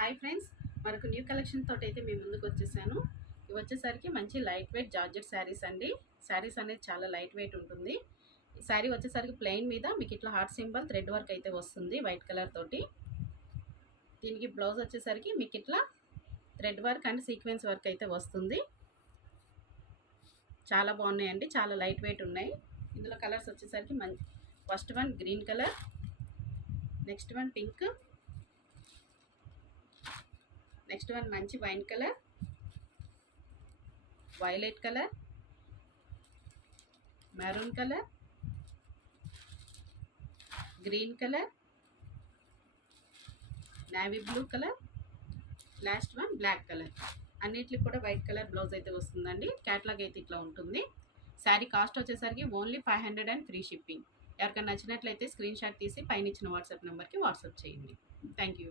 Hi friends, మనకు new collection తోటి అయితే మేము ముందుకు వచ్చేసాను. ఇవి వచ్చేసరికి మంచి లైట్ వెయిట్ జార్జెట్ శారీస్ అండి. శారీస్ అనేది చాలా లైట్ వెయిట్ ఉంటుంది. ఈ శారీ వచ్చేసరికి ప్లెయిన్ మీద మీకు ఇట్లా హార్ట్ సింబల్ థ్రెడ్ వర్క్ అయితే వస్తుంది వైట్ కలర్ తోటి. దీనికి బ్లౌజ్ వచ్చేసరికి మీకు ఇట్లా thread work and sequence work అయితే వస్తుంది. చాలా బాగున్నాయండి, చాలా లైట్ వెయిట్ ఉన్నాయి. ఇందులో కలర్స్ వచ్చేసరికి first one green colour, next one pink, next one మంచి wine colour, violet colour, maroon colour, green colour, navy blue colour, last one black colour. అన్నిటికి కూడా వైట్ కలర్ బ్లౌజ్ అయితే వస్తుందండి. క్యాట్లాగ్ అయితే ఇట్లా ఉంటుంది. శారీ కాస్ట్ వచ్చేసరికి ఓన్లీ 500 అండ్ ఫ్రీ షిప్పింగ్. ఎవరికైనా నచ్చినట్లయితే స్క్రీన్ షాట్ తీసి పైన ఇచ్చిన వాట్సాప్ నెంబర్కి వాట్సాప్ చేయండి. Thank you.